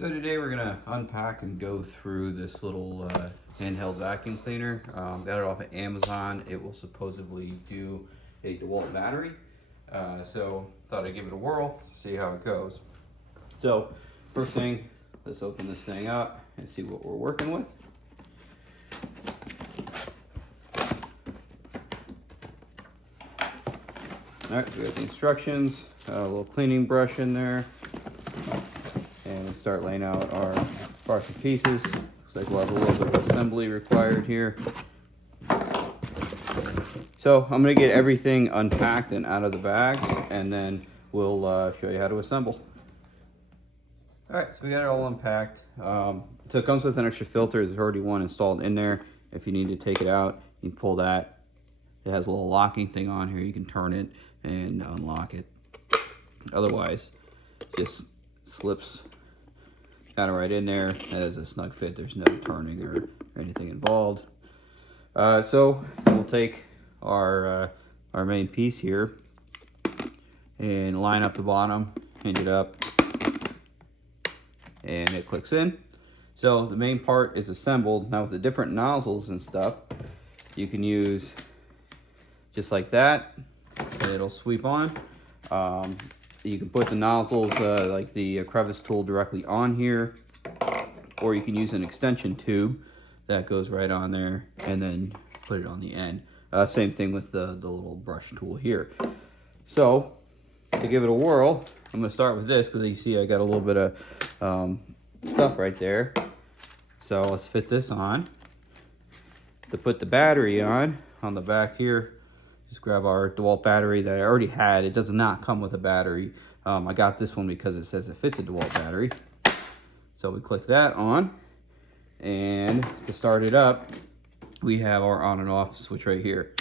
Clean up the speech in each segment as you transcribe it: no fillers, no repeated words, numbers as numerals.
So today we're gonna unpack and go through this little handheld vacuum cleaner. Got it off of Amazon. It will supposedly do a Dewalt battery. So thought I'd give it a whirl, see how it goes. So first thing, let's open this thing up and see what we're working with. All right, we got the instructions, a little cleaning brush in there. And we start laying out our parts and pieces. Looks like we'll have a little bit of assembly required here. So I'm gonna get everything unpacked and out of the bags, and then we'll show you how to assemble. All right, so we got it all unpacked. So it comes with an extra filter. There's already one installed in there. If you need to take it out, you can pull that. It has a little locking thing on here. You can turn it and unlock it. Otherwise, just slips kind of right in there. It has a snug fit. There's no turning or anything involved. So we'll take our main piece here and line up the bottom, hinge it up, and it clicks in. So the main part is assembled. Now with the different nozzles and stuff, you can use just like that, and it'll sweep on. You can put the nozzles, like the crevice tool, directly on here, or you can use an extension tube that goes right on there and then put it on the end. Same thing with the little brush tool here. So to give it a whirl, I'm gonna start with this because you see I got a little bit of stuff right there. So let's fit this on. To put the battery on the back here, just grab our Dewalt battery that I already had. It does not come with a battery. I got this one because it says it fits a Dewalt battery. So we click that on, and to start it up, we have our on and off switch right here.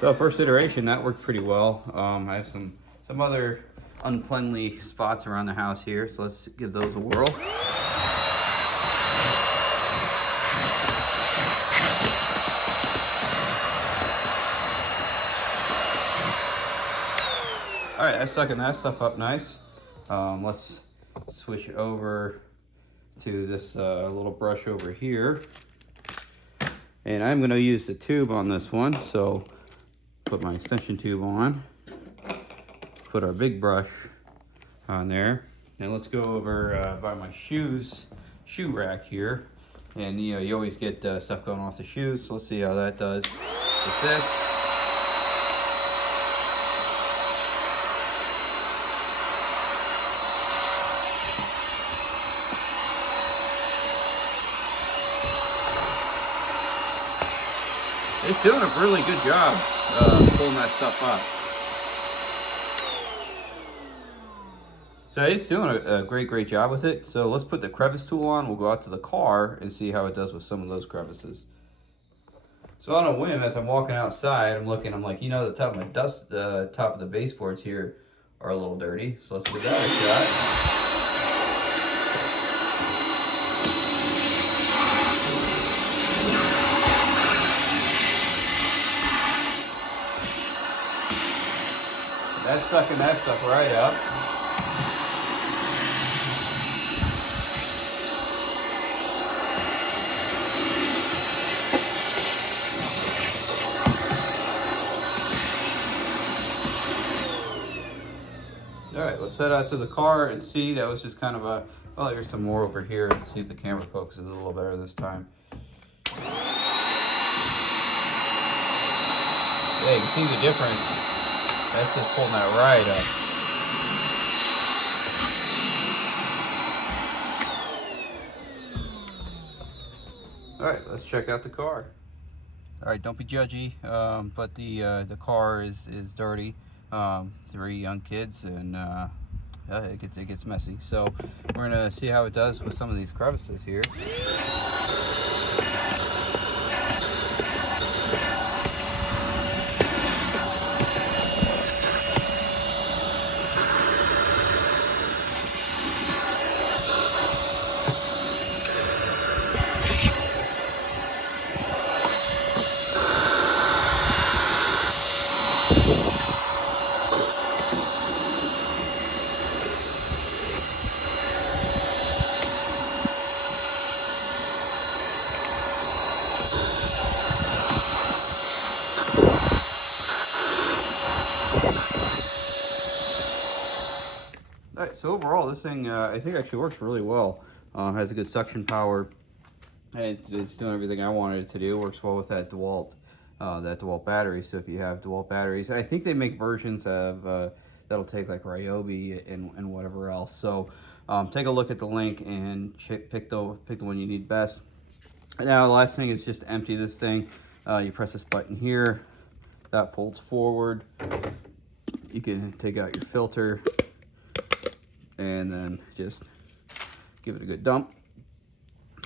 So first iteration, that worked pretty well. I have some other uncleanly spots around the house here, so let's give those a whirl. All right, that's sucking that stuff up nice. Let's switch over to this little brush over here. And I'm gonna use the tube on this one. So put my extension tube on, put our big brush on there. And let's go over by my shoe rack here. And you always get stuff going off the shoes. So let's see how that does with this. It's doing a really good job pulling that stuff up. So it's doing a great job with it. So let's put the crevice tool on. We'll go out to the car and see how it does with some of those crevices. So on a whim, as I'm walking outside, I'm like, the top of top of the baseboards here are a little dirty. So let's give that a shot. That's sucking that stuff right up. All right, let's head out to the car and see. That was just kind of a, well, here's some more over here. Let's see if the camera focuses a little better this time. Yeah, you can see the difference. That's just pulling that right up. All right, let's check out the car. All right, don't be judgy, but the car is dirty. 3 young kids, and it gets messy. So we're gonna see how it does with some of these crevices here. All right, so overall, this thing I think actually works really well. Has a good suction power. It's doing everything I wanted it to do. Works well with that DeWalt battery. So if you have DeWalt batteries, and I think they make versions of that'll take like Ryobi and whatever else. So take a look at the link and pick the one you need best. Now the last thing is just to empty this thing. You press this button here, that folds forward. You can take out your filter and then just give it a good dump,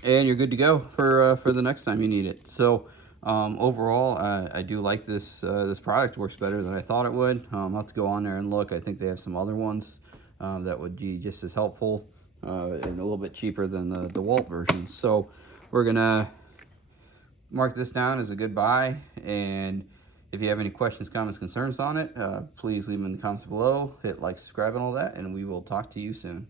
and you're good to go for the next time you need it. So overall, I do like this. This product works better than I thought it would. I'll have to go on there and look. I think they have some other ones that would be just as helpful and a little bit cheaper than the DeWalt version. So we're gonna mark this down as a good buy, and if you have any questions, comments, concerns on it, please leave them in the comments below. Hit like, subscribe, and all that, and we will talk to you soon.